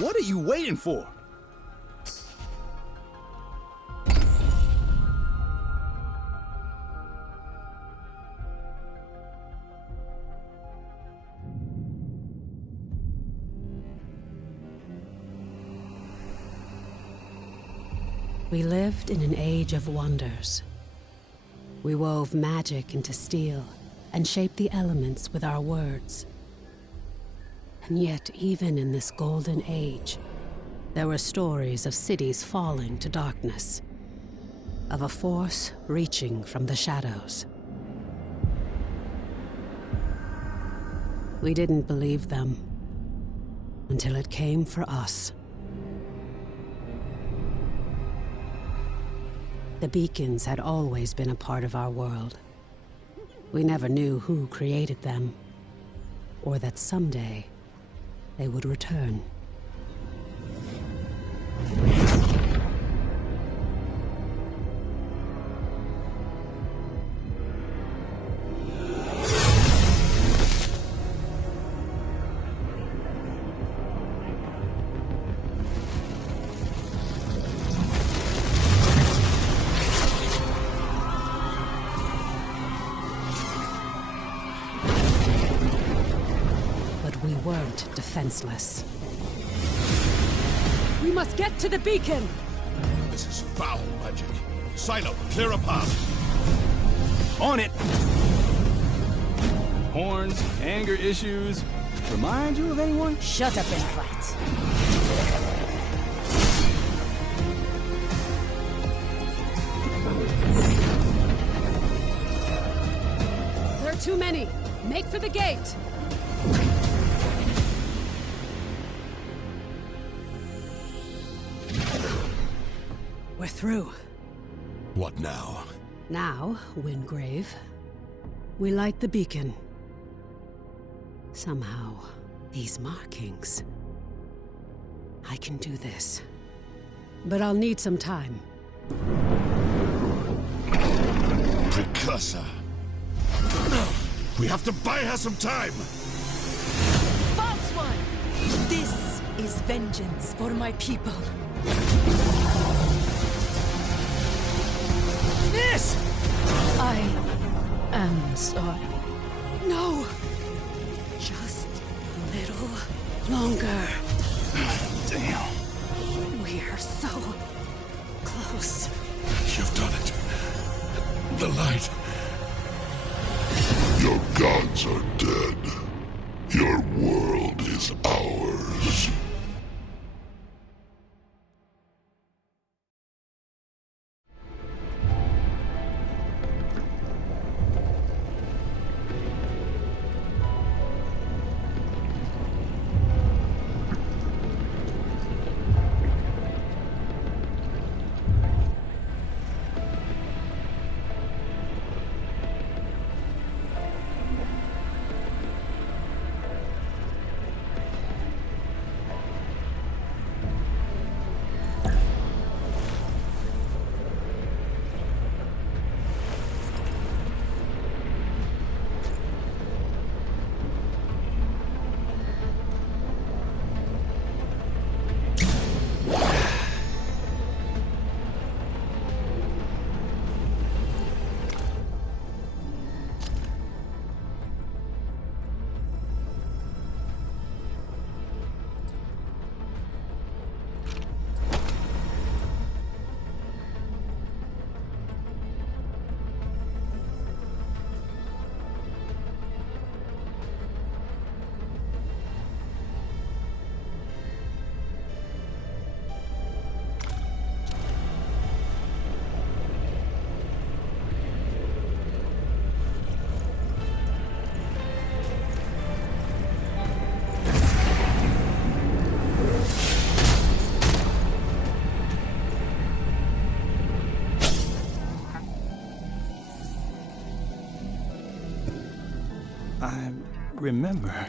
What are you waiting for? We lived in an age of wonders. We wove magic into steel and shaped the elements with our words. And yet, even in this golden age, there were stories of cities falling to darkness, of a force reaching from the shadows. We didn't believe them until it came for us. The beacons had always been a part of our world. We never knew who created them, or that someday they would return. We weren't defenseless. We must get to the beacon! This is foul magic. Silo, clear a path. On it! Horns, anger issues. Remind you of anyone? Shut up and fight. There are too many. Make for the gate! We're through. What now? Now, Wingrave, we light the beacon. Somehow, these markings... I can do this. But I'll need some time. Precursor. We have to buy her some time! False one! This is vengeance for my people. This! I am sorry. No! Just a little longer. Damn. We're so close. You've done it. The light. Your gods are dead. Your world is ours. I remember.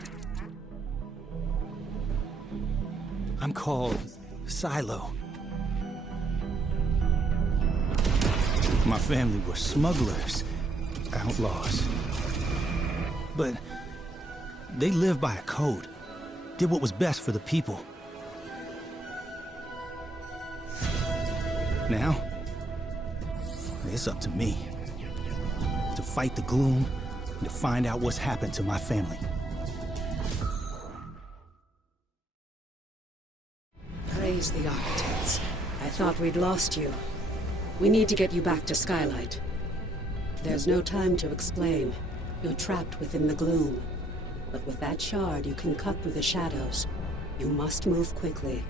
I'm called Silo. My family were smugglers, outlaws. But they lived by a code, did what was best for the people. Now, it's up to me to fight the Gloom and to find out what's happened to my family. Praise the architects. I thought we'd lost you. We need to get you back to Skylight. There's no time to explain. You're trapped within the Gloom. But with that shard, you can cut through the shadows. You must move quickly.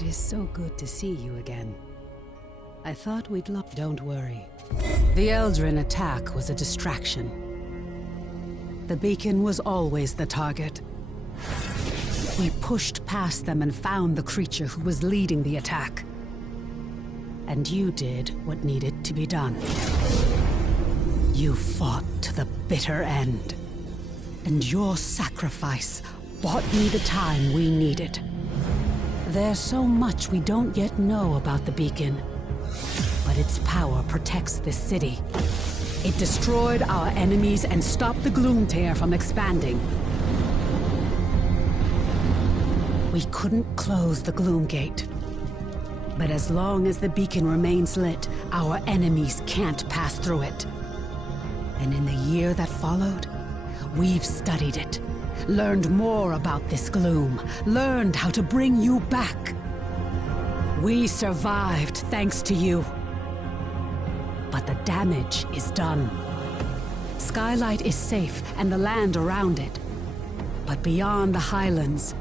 It is so good to see you again. I thought we'd Don't worry. The Eldrin attack was a distraction. The beacon was always the target. We pushed past them and found the creature who was leading the attack. And you did what needed to be done. You fought to the bitter end. And your sacrifice bought me the time we needed. There's so much we don't yet know about the beacon. But its power protects this city. It destroyed our enemies and stopped the Gloom tear from expanding. We couldn't close the Gloom gate. But as long as the beacon remains lit, our enemies can't pass through it. And in the year that followed, we've studied it, learned more about this Gloom, learned how to bring you back. We survived thanks to you. But the damage is done. Skylight is safe and the land around it. But beyond the Highlands,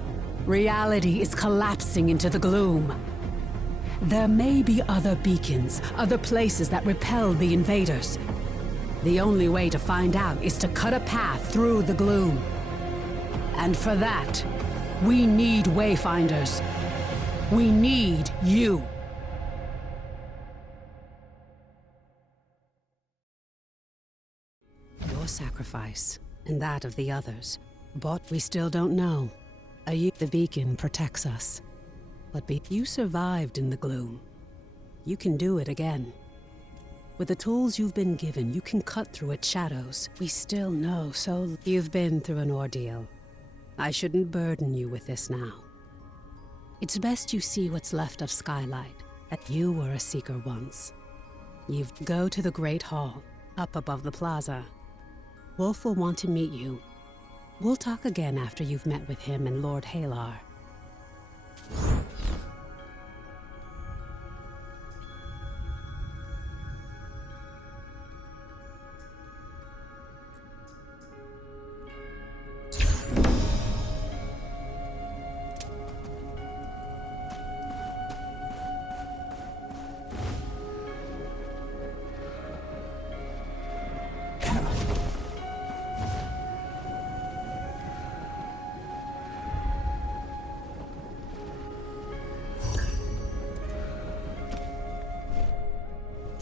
reality is collapsing into the Gloom. There may be other beacons, other places that repel the invaders. The only way to find out is to cut a path through the Gloom. And for that, we need Wayfinders. We need you. Your sacrifice, and that of the others, but we still don't know. The beacon protects us. But you survived in the Gloom. You can do it again. With the tools you've been given, you can cut through its shadows. We still know so. You've been through an ordeal. I shouldn't burden you with this now. It's best you see what's left of Skylight. That you were a seeker once. Go to the Great Hall, up above the plaza. Wolf will want to meet you. We'll talk again after you've met with him and Lord Halar.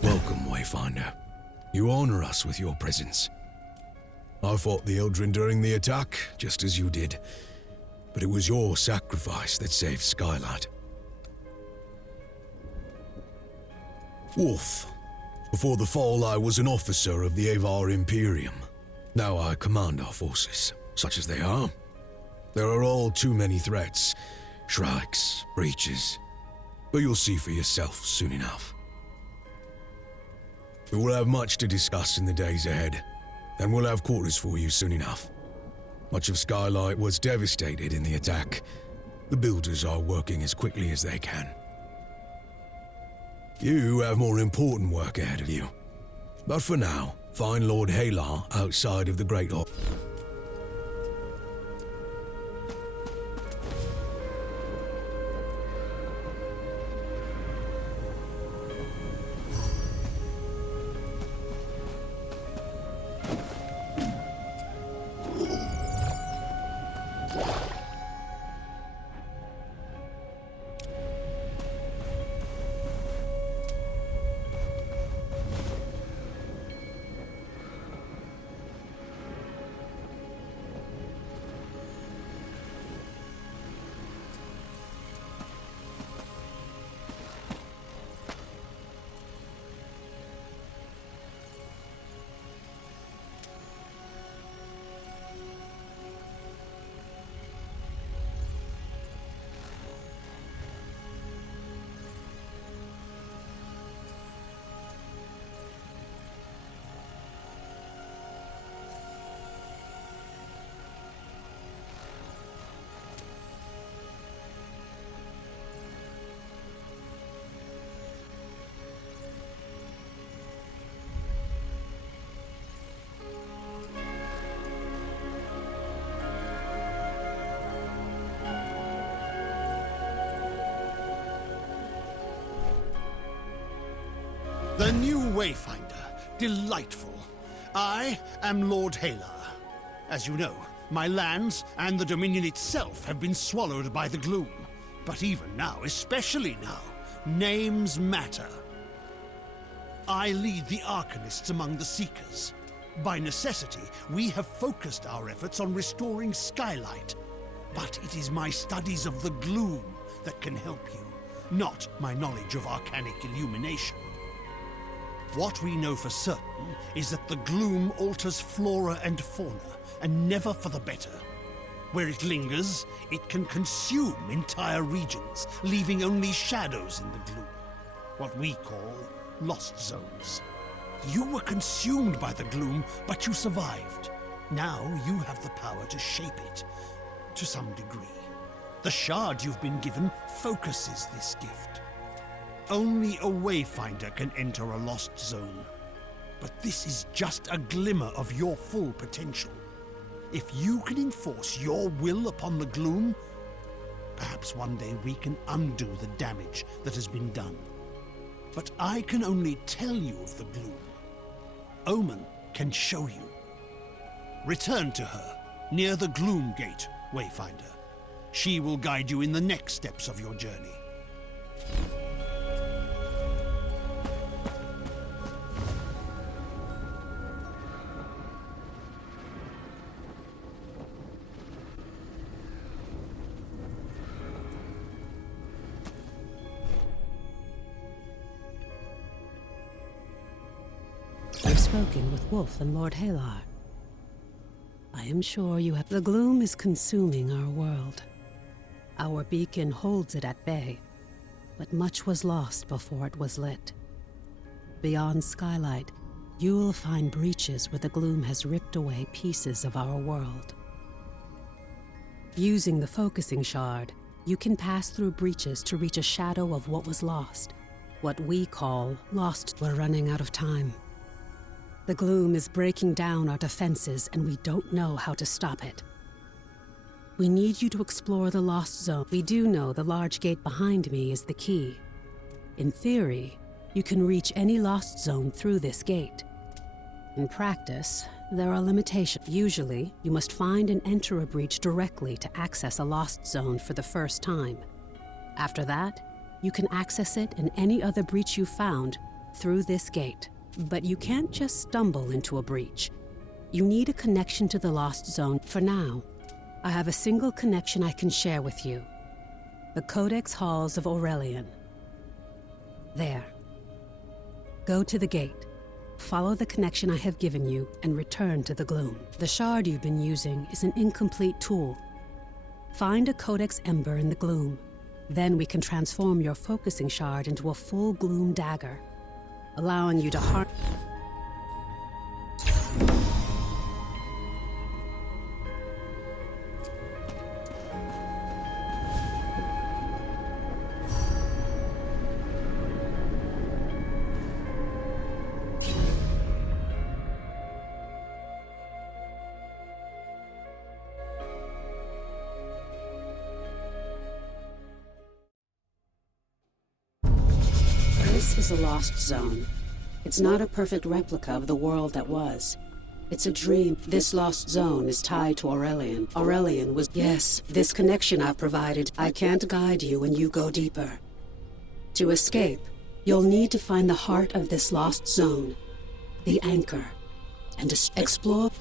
Welcome, Wayfinder. You honor us with your presence. I fought the Eldrin during the attack, just as you did. But it was your sacrifice that saved Skylight. Wolf. Before the fall, I was an officer of the Avar Imperium. Now I command our forces, such as they are. There are all too many threats. Shrikes, breaches. But you'll see for yourself soon enough. We will have much to discuss in the days ahead, and we'll have quarters for you soon enough. Much of Skylight was devastated in the attack. The builders are working as quickly as they can. You have more important work ahead of you. But for now, find Lord Halar outside of the Great Hall. The new Wayfinder. Delightful. I am Lord Halar. As you know, my lands and the Dominion itself have been swallowed by the Gloom. But even now, especially now, names matter. I lead the Arcanists among the Seekers. By necessity, we have focused our efforts on restoring Skylight. But it is my studies of the Gloom that can help you, not my knowledge of arcanic illumination. What we know for certain is that the Gloom alters flora and fauna, and never for the better. Where it lingers, it can consume entire regions, leaving only shadows in the Gloom. What we call lost zones. You were consumed by the Gloom, but you survived. Now you have the power to shape it, to some degree. The shard you've been given focuses this gift. Only a Wayfinder can enter a lost zone. But this is just a glimmer of your full potential. If you can enforce your will upon the Gloom, perhaps one day we can undo the damage that has been done. But I can only tell you of the Gloom. Omen can show you. Return to her, near the Gloom Gate, Wayfinder. She will guide you in the next steps of your journey. I've spoken with Wolf and Lord Halar. I am sure you have. The Gloom is consuming our world. Our beacon holds it at bay, but much was lost before it was lit. Beyond Skylight, you will find breaches where the Gloom has ripped away pieces of our world. Using the focusing shard, you can pass through breaches to reach a shadow of what was lost. What we call lost. We're running out of time. The Gloom is breaking down our defenses, and we don't know how to stop it. We need you to explore the Lost Zone. We do know the large gate behind me is the key. In theory, you can reach any Lost Zone through this gate. In practice, there are limitations. Usually, you must find and enter a breach directly to access a Lost Zone for the first time. After that, you can access it and any other breach you found through this gate. But you can't just stumble into a breach. You need a connection to the Lost Zone. For now, I have a single connection I can share with you. The Codex Halls of Aurelian. There. Go to the gate. Follow the connection I have given you and return to the Gloom. The shard you've been using is an incomplete tool. Find a Codex Ember in the Gloom. Then we can transform your focusing shard into a full Gloom Dagger, allowing you to harm. This is a lost zone. It's not a perfect replica of the world that was. It's a dream. This lost zone is tied to Aurelian. Aurelian was... Yes, this connection I've provided. I can't guide you when you go deeper. To escape, you'll need to find the heart of this lost zone, the anchor, and to explore...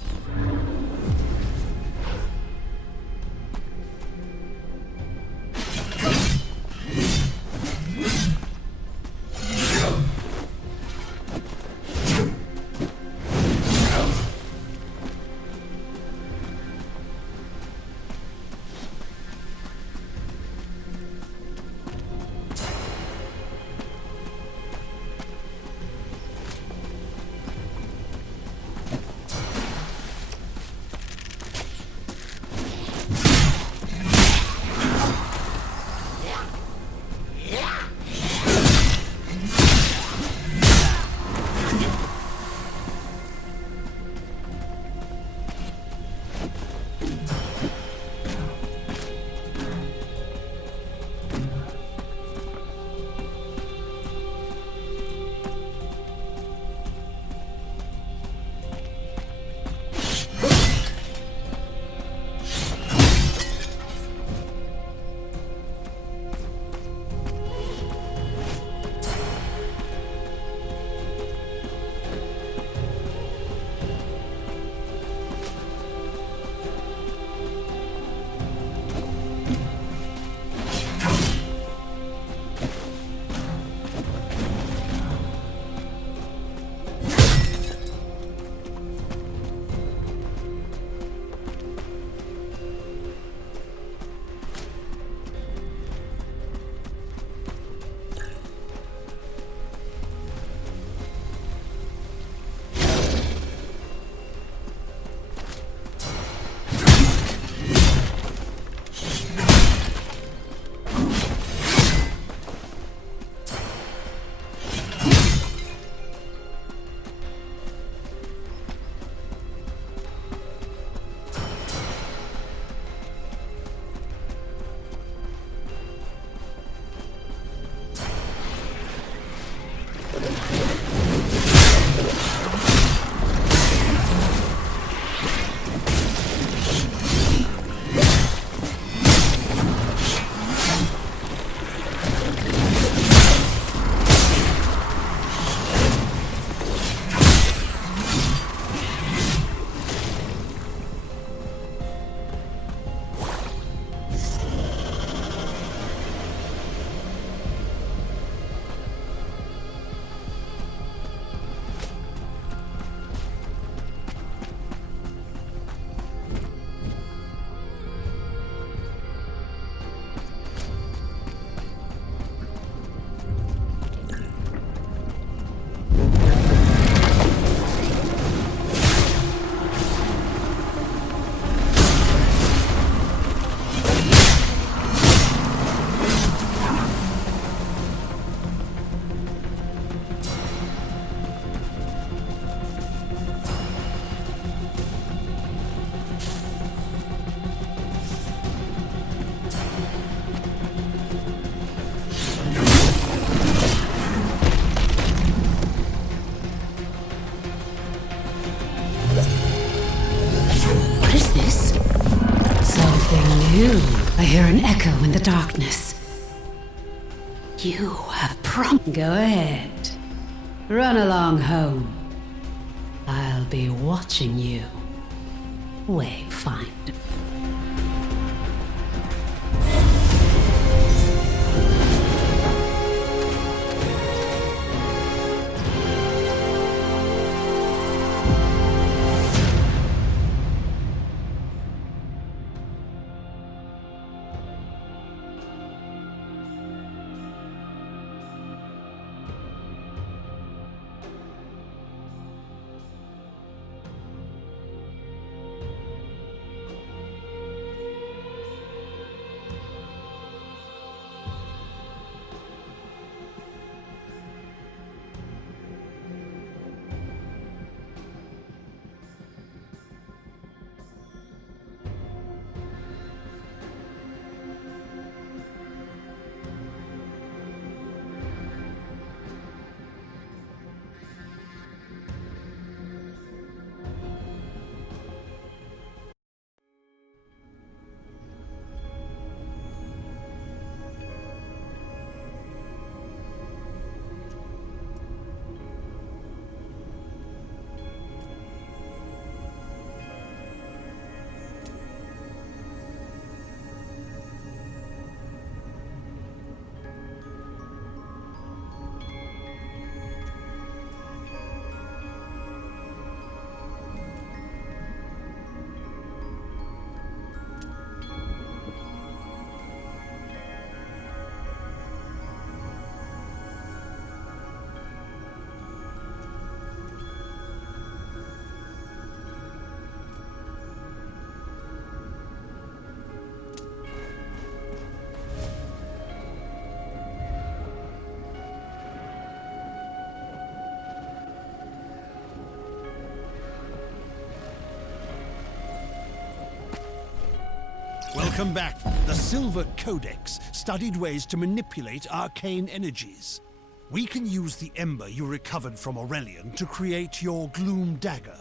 Phew, I hear an echo in the darkness. You have Go ahead. Run along home. I'll be watching you, Wayfinder. Welcome back. The Silver Codex studied ways to manipulate arcane energies. We can use the ember you recovered from Aurelian to create your Gloom Dagger.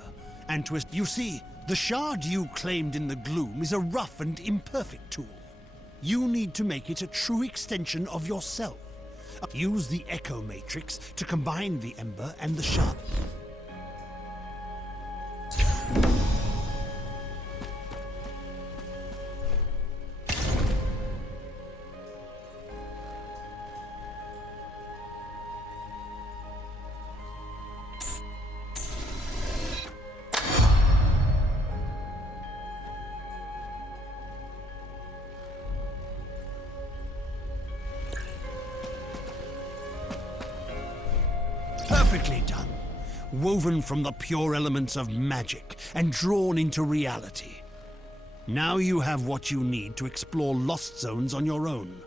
And you see, the shard you claimed in the Gloom is a rough and imperfect tool. You need to make it a true extension of yourself. Use the Echo Matrix to combine the ember and the shard. Perfectly done. Woven from the pure elements of magic and drawn into reality. Now you have what you need to explore lost zones on your own.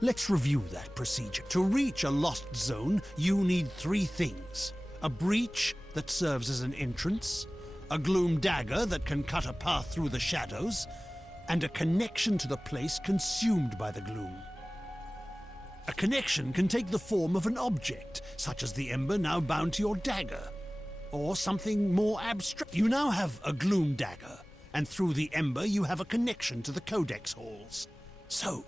Let's review that procedure. To reach a lost zone, you need 3 things. A breach that serves as an entrance, a Gloom Dagger that can cut a path through the shadows, and a connection to the place consumed by the Gloom. A connection can take the form of an object, such as the ember now bound to your dagger, or something more abstract. You now have a Gloom Dagger, and through the ember you have a connection to the Codex halls. So,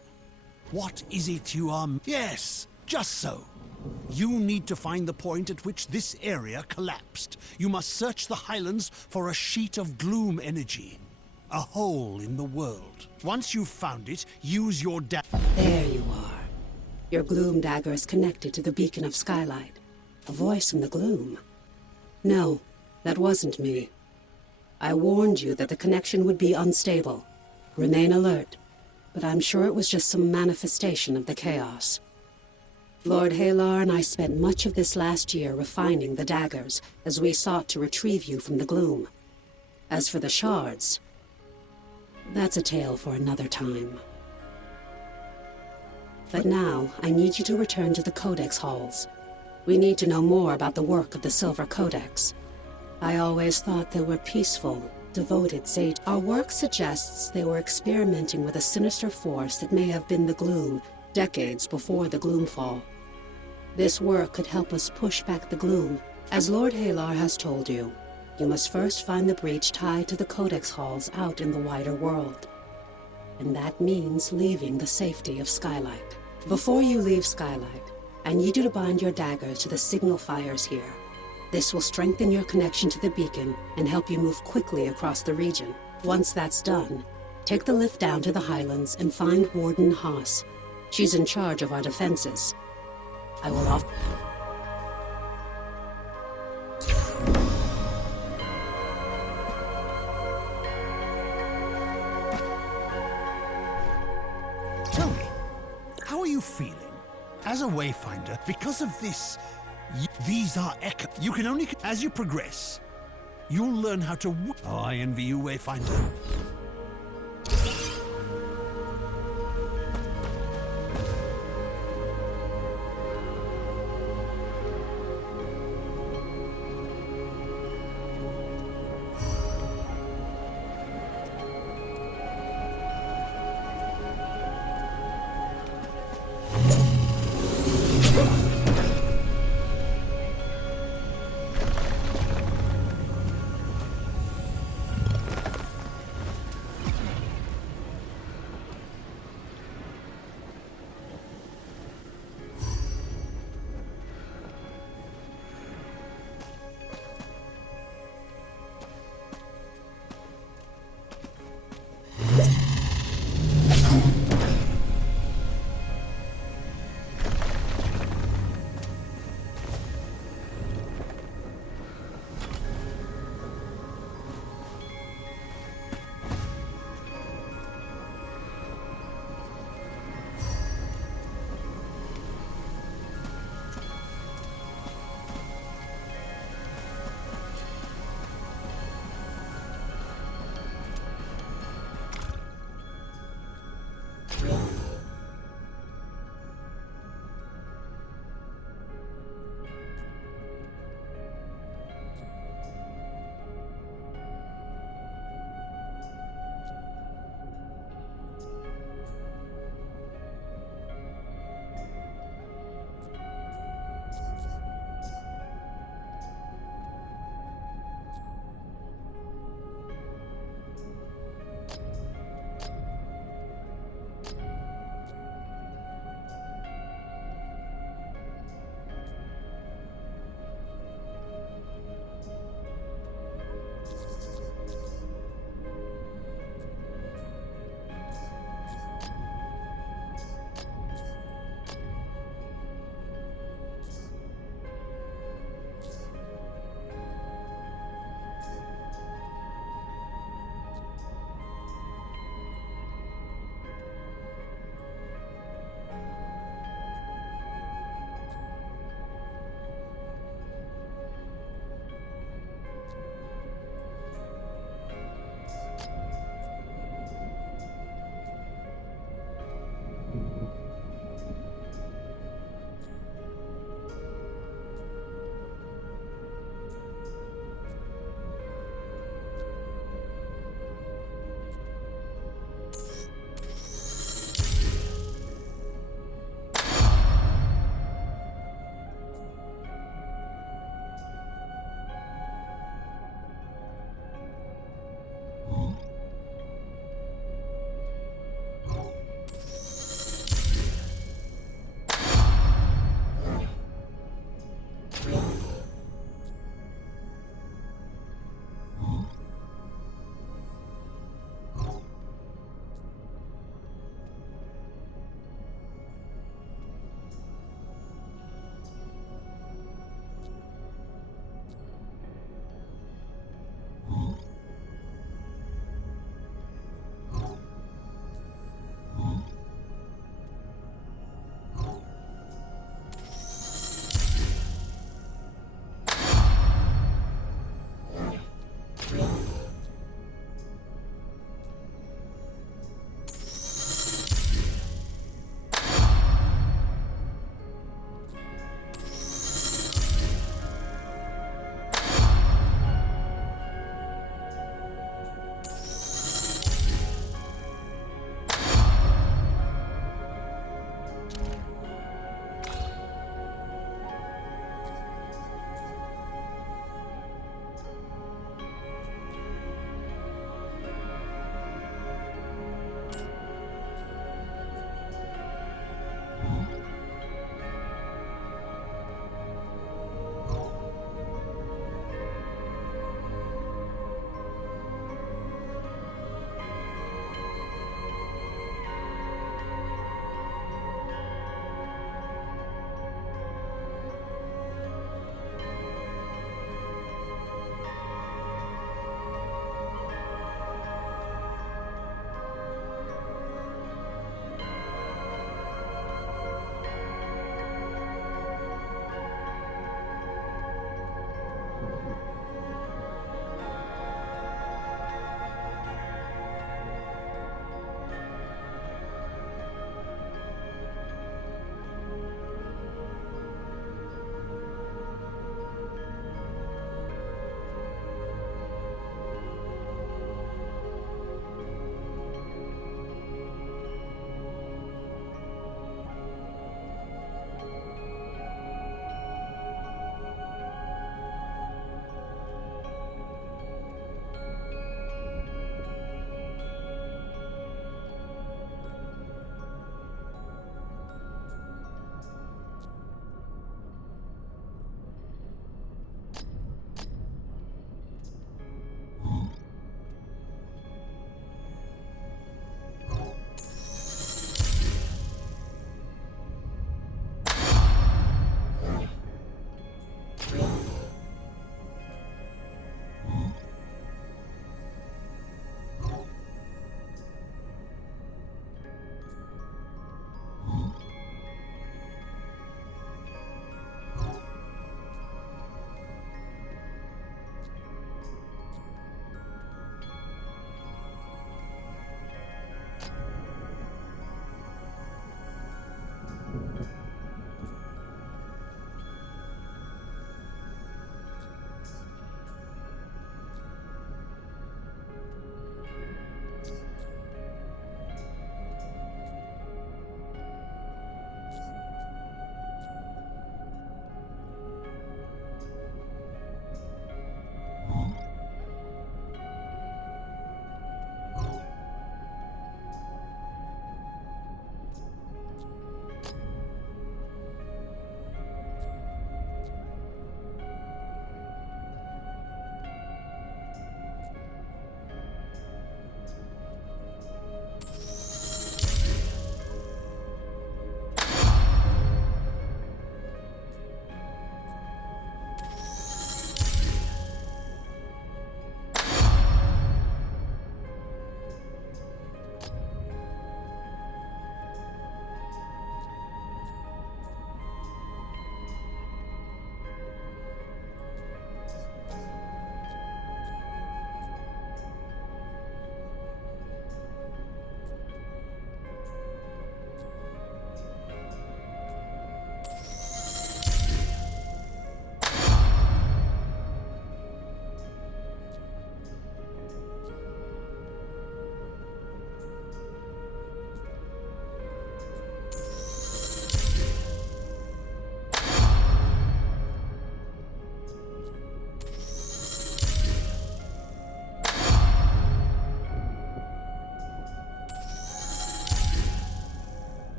what is it you are... Yes, just so. You need to find the point at which this area collapsed. You must search the Highlands for a sheet of Gloom energy, a hole in the world. Once you've found it, use your dagger. There you are. Your Gloom Dagger is connected to the beacon of Skylight. A voice in the gloom. No, that wasn't me. I warned you that the connection would be unstable. Remain alert, but I'm sure it was just some manifestation of the chaos. Lord Halar and I spent much of this last year refining the daggers as we sought to retrieve you from the gloom. As for the shards, that's a tale for another time. But now, I need you to return to the Codex halls. We need to know more about the work of the Silver Codex. I always thought they were peaceful, devoted sage. Our work suggests they were experimenting with a sinister force that may have been the Gloom, decades before the Gloomfall. This work could help us push back the Gloom. As Lord Halar has told you, you must first find the breach tied to the Codex halls out in the wider world. and that means leaving the safety of Skylight. Before you leave Skylight, I need you to bind your dagger to the signal fires here. This will strengthen your connection to the beacon and help you move quickly across the region. Once that's done, take the lift down to the Highlands and find Warden Haas. She's in charge of our defenses. I will offer... Tell me, how are you feeling? As a Wayfinder, because of this, these are echo. You can only, as you progress, you'll learn how to. Oh, I envy you, Wayfinder.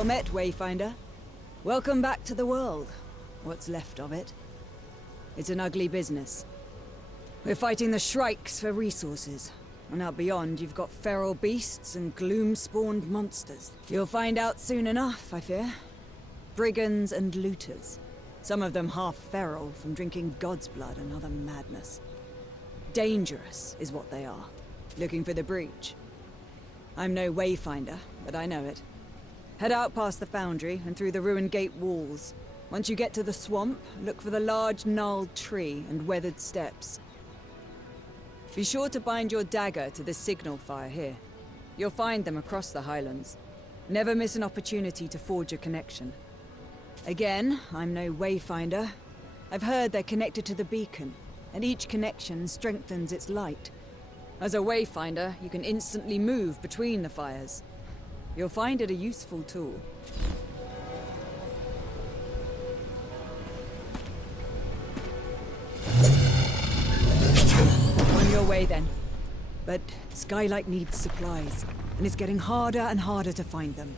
Well met, Wayfinder. Welcome back to the world. What's left of it. It's an ugly business. We're fighting the Shrikes for resources. And out beyond, you've got feral beasts and gloom-spawned monsters. You'll find out soon enough, I fear. Brigands and looters. Some of them half feral from drinking God's blood and other madness. Dangerous is what they are. Looking for the breach. I'm no Wayfinder, but I know it. Head out past the foundry and through the ruined gate walls. Once you get to the swamp, look for the large gnarled tree and weathered steps. Be sure to bind your dagger to the signal fire here. You'll find them across the Highlands. Never miss an opportunity to forge a connection. Again, I'm no Wayfinder. I've heard they're connected to the beacon, and each connection strengthens its light. As a Wayfinder, you can instantly move between the fires. You'll find it a useful tool. On your way then. But Skylight needs supplies, and it's getting harder and harder to find them.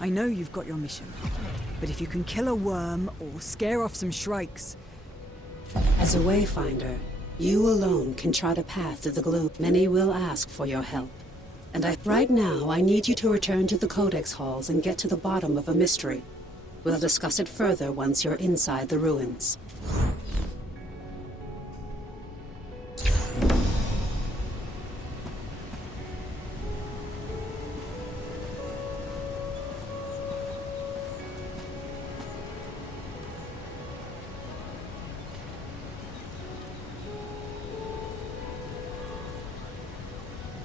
I know you've got your mission, but if you can kill a worm or scare off some Shrikes... As a Wayfinder, you alone can chart a path to the Gloom. Many will ask for your help. And right now, I need you to return to the Codex halls and get to the bottom of a mystery. We'll discuss it further once you're inside the ruins.